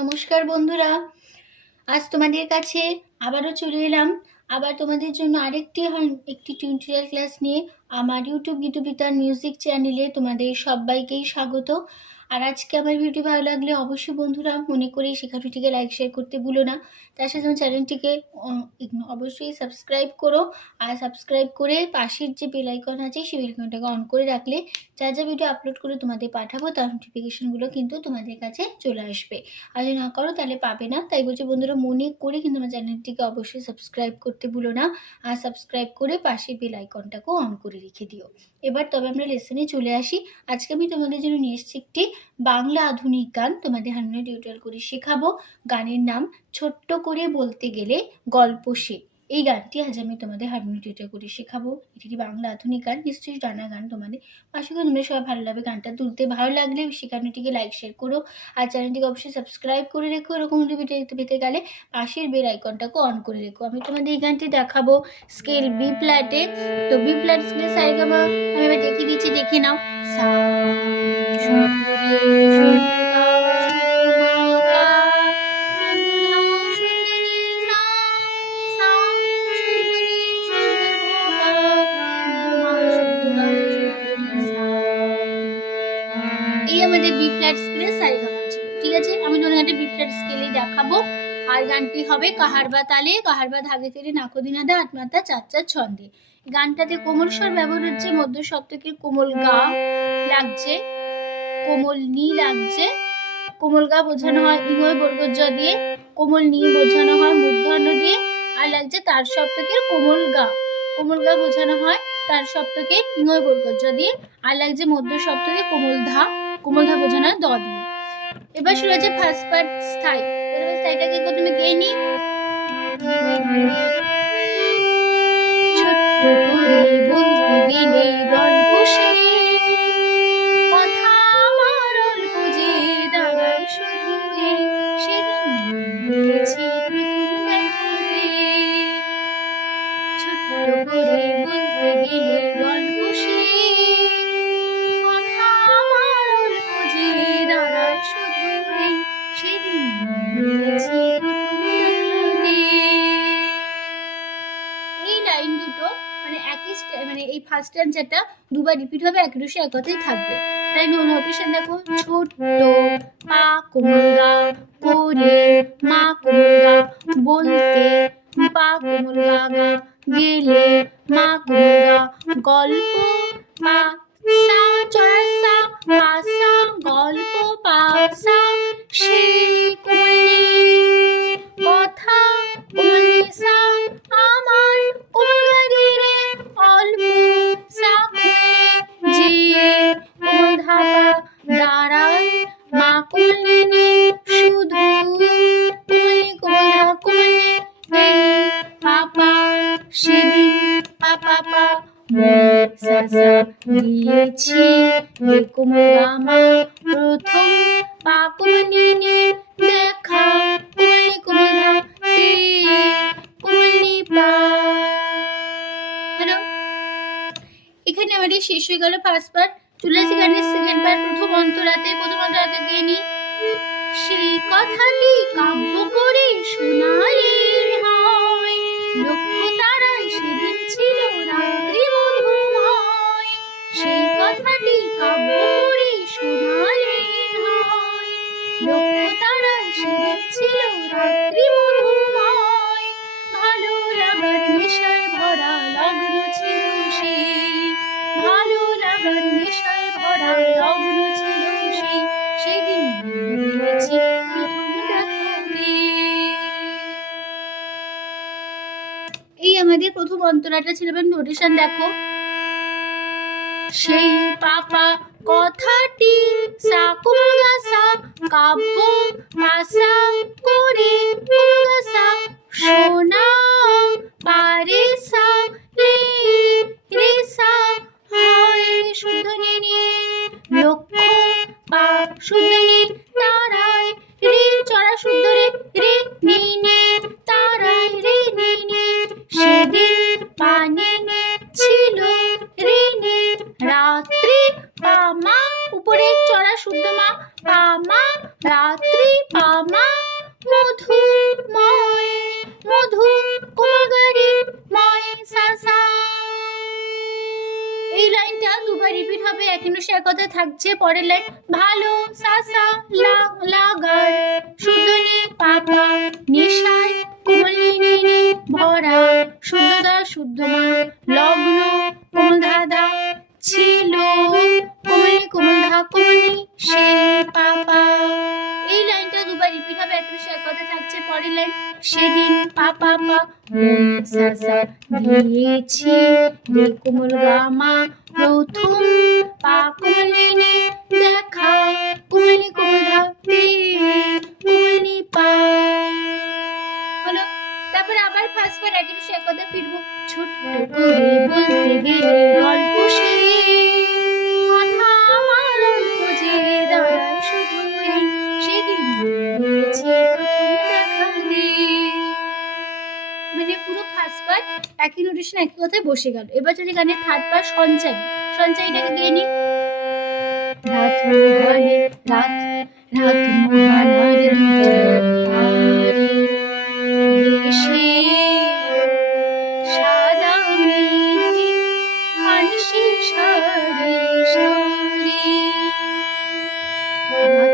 নমস্কার বন্ধুরা, আজ তোমাদের কাছে আবারও চলে এলাম। আবার তোমাদের জন্য একটি টিউটোরিয়াল ক্লাস নিয়ে আমার ইউটিউব গীতবিতান মিউজিক চ্যানেলে তোমাদের সবাইকেই স্বাগত। আর আজকে আমার ভিডিও ভালো লাগলে অবশ্যই বন্ধুরা মনে করে শেখাটিকে লাইক শেয়ার করতে ভুলো না। তার সাথে আমার চ্যানেলটিকে অবশ্যই সাবস্ক্রাইব করো। আর সাবস্ক্রাইব করে পাশের যে বেল আইকন আছে সেই বেল আইকনটাকে অন করে রাখলে যা যা ভিডিও আপলোড করে তোমাদের পাঠাবো তার নোটিফিকেশনগুলো কিন্তু তোমাদের কাছে চলে আসবে। আর যদি না করো তাহলে পাবে না। তাই বলছি বন্ধুরা, মনে করে কিন্তু আমার চ্যানেলটিকে অবশ্যই সাবস্ক্রাইব করতে ভুলো না। আর সাবস্ক্রাইব করে পাশে বেল আইকনটাকেও অন করে রেখে দিও। এবার তবে আমরা লেসনে চলে আসি। আজকে আমি তোমাদের জন্য নিয়ে এসেছি একটি বাংলা আধুনিক গান, তোমাদের হারমোনিয়াম টিউটোরিয়াল করে শেখাবো। গানের নাম ছোট্ট করে বলতে গেলে গল্প সে। এই গানটি আজ আমি তোমাদের হারমোনিয়াম টিউটোরিয়াল করে শেখাবো। এটি বাংলা আধুনিক গান, নিশ্চয়ই জানা গান তোমাদের। আশা করি তোমরা সবাই ভালো লাগবে গানটা তুলতে। ভালো লাগলে শেখানোটিকে লাইক শেয়ার করো। আর চ্যানেলটিকে অবশ্যই সাবস্ক্রাইব করে রেখো। এরকম ভিডিও দেখতে পেতে গেলে পাশের বেল আইকনটাকে অন করে রেখো। আমি তোমাদের এই গানটি দেখাবো স্কেল বি ফ্ল্যাটে। তো বি ফ্ল্যাট স্কেলে সারেগামা আমি এবার দেখিয়ে দিচ্ছি, দেখে নাও। সা আমাদের বি ফ্ল্যাট স্কেলে সারেগামা ছিল। ঠিক আছে, আমি তোমাদের বি ফ্ল্যাট স্কেলে দেখাবো। আর গানটি হবে কাহারবা তালে, কাহারবা ধাগে তেরে নাকদিনাদা আটমাত্রা চার চার ছন্দে। গানটাতে কোমল স্বর ব্যবহার হচ্ছে, মধ্য সপ্তকের কোমল গা লাগছে, কোমল নি লাগছে। কোমল গা বোঝানো হয় ইময় বর্গজ দিয়ে, কোমল নি বোঝানো হয় মূর্ধন্য দিয়ে, আর লাগছে তার সপ্তকের কোমল গা। কোমল গা বোঝানো হয় তার সপ্তকের ইময় বর্গজ দিয়ে, আর লাগছে মধ্য সপ্তকে কোমল ধা বোঝানো হয় দ দিয়ে। এবার শুরু হচ্ছে ফার্স্ট পার্ট স্থায়ী। স্থায়ীটাকে প্রথমে গেয়ে নি। ছোট্ট করে বলতে গেলে গল্প সে, কথা আমার অল্প যে দাঁড়ায় শুধু সেদিন বলেছি প্রথম দেখাতে। ছোট্ট করে বলতে গেলে গল্প সে, কথা আমার অল্প যে দাঁড়ায় শুধু সেদিন বলেছি প্রথম দেখাতে। এই লাইন দুটো মানে একই মানে এই ফার্স্ট স্ট্যান্ডারটা দুবার রিপিট হবে, একই রসে এক কথাই থাকবে। তাই নোটেশন দেখো, ছোট্ট পা কোমল গা করে মা কোমল গা বলতে পা কোমল গা গা গেলে মা কোমল গা গল্প পা সা চড়া সা পা সা গল্প পা সা সে কোমল কথা কোমল সা আমার কোমল রে রে অল্প সা যে কোমল ধাপা দাঁড়ায় মা কোমল নে শুধু কোমল কোমল পাপা সেদিন পাপা পা সা সা দিয়েছি কোমল গামা প্রথম পা কোমল নে দেখা কোমল কোমল পা। এখানে আমাদের শেষ হয়ে গেল ফার্স্ট পার্ট। চলে আসি গানের সেকেন্ড পার্ট। প্রথম অন্তরাতে গিয়ে নি। সেই কথাটি কাব্য করে শোনালে হয়, লক্ষ্য তারায় সেদিন ছিল রাত্রি মধুময়। সেই কথাটি কাব্য করে শোনালে হয়, লক্ষ্য তারায় সেদিন ছিল রাত্রি মধুময়। ভালো লাগার নেশায় ভরা লগ্ন ছিল সেই, ভালো লাগার নেশায় ভরা লগ্ন ছিল সেই, সেদিন বলেছি প্রথম দেখাতে। এই আমাদের প্রথম অন্তরাটা ছিল। এবার নোটেশন দেখো, সেই পাপা কথাটি সা কোমল গা সা কাব্য পাসা করে কোমল গা সা শোনা পারে সা রে রে সা হয় শুদ্ধ নে লক্ষ্য পা শুদ্ধ নে তারায় রে চড়া শুদ্ধ রে রে নে তারায় রে নে সেদিন পানে ছিল রে নে রাত্রি পা মা উপরে চড়া শুদ্ধ মা পা মা রাত্রি পা মা দুবার রিপিট হবে, একই অনুসারে এক কথা থাকছে। পরের লাইন ভালো সাসা লাগার শুদ্ধ নে পাপা নেশায় কোমলিনী ভরা শুদ্ধদা শুদ্ধ মা লগ্ন কোমল ধাদা ছিল কোমলি কোমল ধা কোমলি সে পাপা। এই লাইনটা দুবার রিপিট হবে, একই অনুসারে এক কথা থাকছে। পরের লাইন সেদিন পাপা পা মন সাসা দিয়েছি রে কোমল গামা প্রথম পা কোমলিনী দেখা কোমলি কোমল ধাতে কোমলি পা হলো। তারপর আবার ফার্স্ট বার একই অনুসারে এক কথা ফিরবো। ছোট্ট করে বলতে গেলে গল্প সে কথা আমার অল্প যে দাঁড়ায় শুধু সেদিন হয়েছে দেখা দে। মানে পুরো ফার্স্ট পার্ট একই নোটেশন একই কথায় বসে গেল। এবার যদি গানের থার্ড পার্ট সঞ্চয়টাকে গিয়ে নি। রাত মোহানে রাত মোহানার এসে সাদা মেঘে পানসি সারি সারি রাত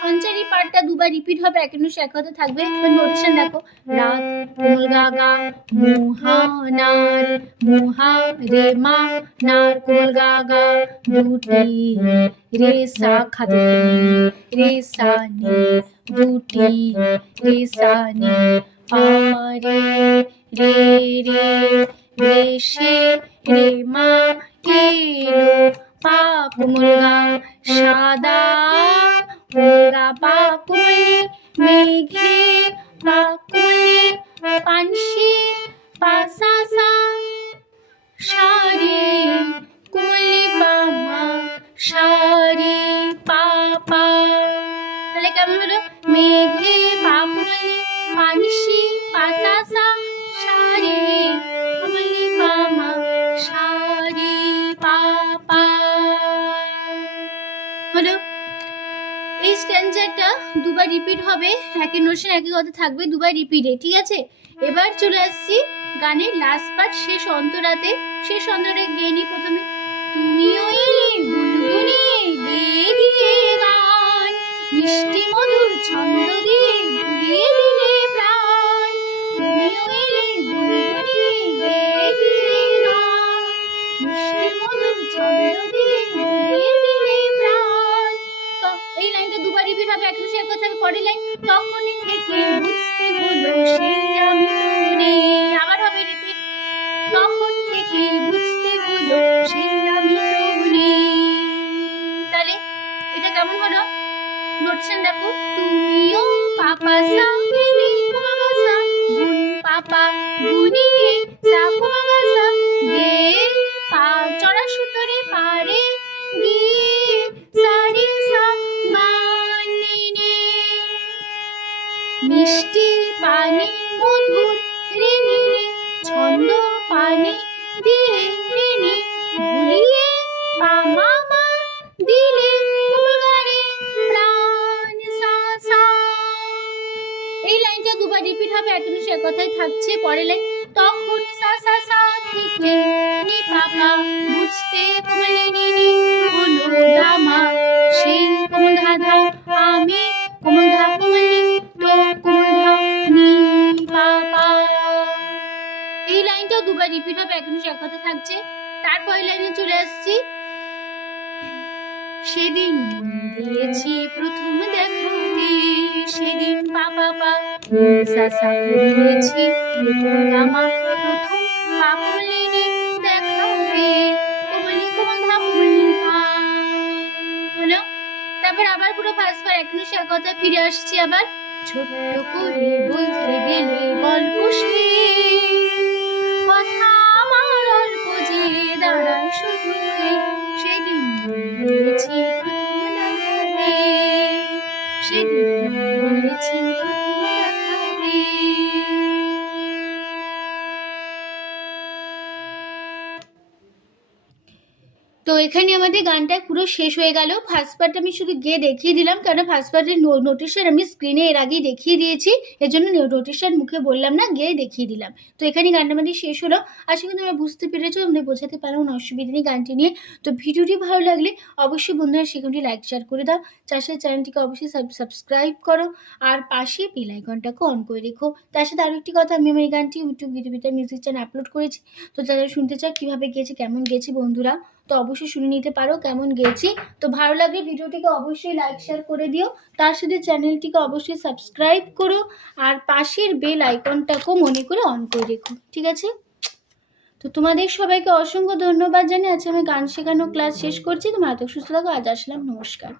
সঞ্চারী পার্টটা দুবার রিপিট হবে, এক অনুসারে এক কথা থাকবে। এবার নোটেশন দেখো। রাত কোমল গা মুহানার মুহা রে মা নার কোমল গা দুটি রে সা খাতে রে সা নি দুটি রে সা নি পা রে রে রে রে সে রে মা এলো পা কোমল গা সাদা কোমলগা পা কোমলি মেঘে পা কোমলি পানসি পা সা সা সারে কোমলি পা মা সারে পা পা। তাহলে কেমন হলো? মেঘে পা কোমলি পানসি পা সা সা সারে কোমলি পা মা সারে পা পা হলো। এই স্ট্যান্ডারটা দুবার রিপিট হবে, একই নোশন একই কথা থাকবে, দুবার রিপিটে, ঠিক আছে। এবার চলে আসছি গানের লাস্ট পার্ট, শেষ অন্তরাতে। শেষ অন্তরে গেয়ে নি প্রথমে। তুমিও এলে গুনগুনে গেয়ে দিয়ে গান মিষ্টি মধুর ছন্দ দিয়ে ভুলিয়ে দিলে প্রাণ। তুমিও এলে গুনগুনে গেয়ে দিয়ে গান মিষ্টি মধুর ছন্দ দিয়ে ভুলিয়ে দিলে প্রাণ। এই লাইনটা দুবার রিপিট হবে, এক অনুসারে কথা হবে। পরের লাইন তখনই থেকে বুঝতে হলো সেই আমি তো নেই। আবার হবে রিপিট। তখন থেকে বুঝতে হলো সেই আমি তো নেই। তাহলে এটা কেমন হলো? নোটেশন দেখো। তুমিও পাপা সা এলে কোমা সা গুন পাপা গুনি সা কোমা সা গে পা চড়া সুতরে পারে গি সারি সা গানিনে মিষ্টি পানি মধুর রেনিনে ছন্দ পানি দিয়ে রেনি ভুলিয়ে পা মামা দিলে কুলগারে প্রাণ সা সা। এই লাইনটা দুবার রিপিট হবে, এক অনুসারে কথাই থাকছে। পরের লাইন তখন সা সা সা থেকে নি পাপা বুঝতে কোমলে নিনি হলো দামা সেই কোমল ধাধা আমি কোমল ধা কোমলি তো কোমল ধা নি পাপা। এই লাইনটাও দুবার রিপিট হবে, এক অনুসারে কথা থাকছে। তারপরের লাইনে চলে আসছি। সেদিন দিয়েছি প্রথম দেখাতে সেদিন পাপা পা সাসা দিয়েছি আমার প্রথম পাপলিনি দেখাতে কোমলি কোমল ধা কোমলি হলো। তারপর আবার পুরো ফার্স্ট বার এক অনুসারে কথা ফিরে আসছি আবার। ছোট্ট করে বলতে গেলে গল্প সে কথা আমার অল্প যে দাঁড়ায় শুধু সেদিন বলেছি প্রথম দেখাতে সেদিন বলেছি প্রথম দেখাতে। তো এখানে আমাদের গানটা পুরো শেষ হয়ে গেল। ফার্স্ট পার্ট আমি শুধু গিয়ে দেখিয়ে দিলাম, কারণ ফার্স্ট পার্টের নোটেশন আমি স্ক্রিনে এর আগেই দেখিয়ে দিয়েছি, এর জন্য নোটেশন মুখে বললাম না, গিয়ে দেখিয়ে দিলাম। তো এখানে গানটা আমাদের শেষ হলো। আশা করি তোমরা বুঝতে পেরেছো, আমাদের বোঝাতে পারো না, অসুবিধা নেই গানটি নিয়ে। তো ভিডিওটি ভালো লাগলে অবশ্যই বন্ধুরা সেখানটি লাইক শেয়ার করে দাও, তার সাথে চ্যানেলটিকে অবশ্যই সাবস্ক্রাইব করো, আর পাশে বেল আইকনটাকে অন করে রেখো। তার সাথে আরও একটি কথা, আমি আমার এই গানটি YouTube Gitabitan music channel upload করেছি। তো যারা শুনতে চাও কীভাবে গেয়েছি, কেমন গেয়েছি বন্ধুরা, তো অবশ্যই শুনে নিতে পারো কেমন গেয়েছি। তো ভালো লাগলে ভিডিওটিকে অবশ্যই লাইক শেয়ার করে দিও, তার সাথে চ্যানেলটিকে অবশ্যই সাবস্ক্রাইব করো, আর পাশের বেল আইকনটাকেও মনে করে অন করে রেখো, ঠিক আছে? তো তোমাদের সবাইকে অসংখ্য ধন্যবাদ জানিয়ে আজকে আমি গান শেখানো ক্লাস শেষ করছি। তোমরা এত সুস্থ থাকো, আজ আসলাম, নমস্কার।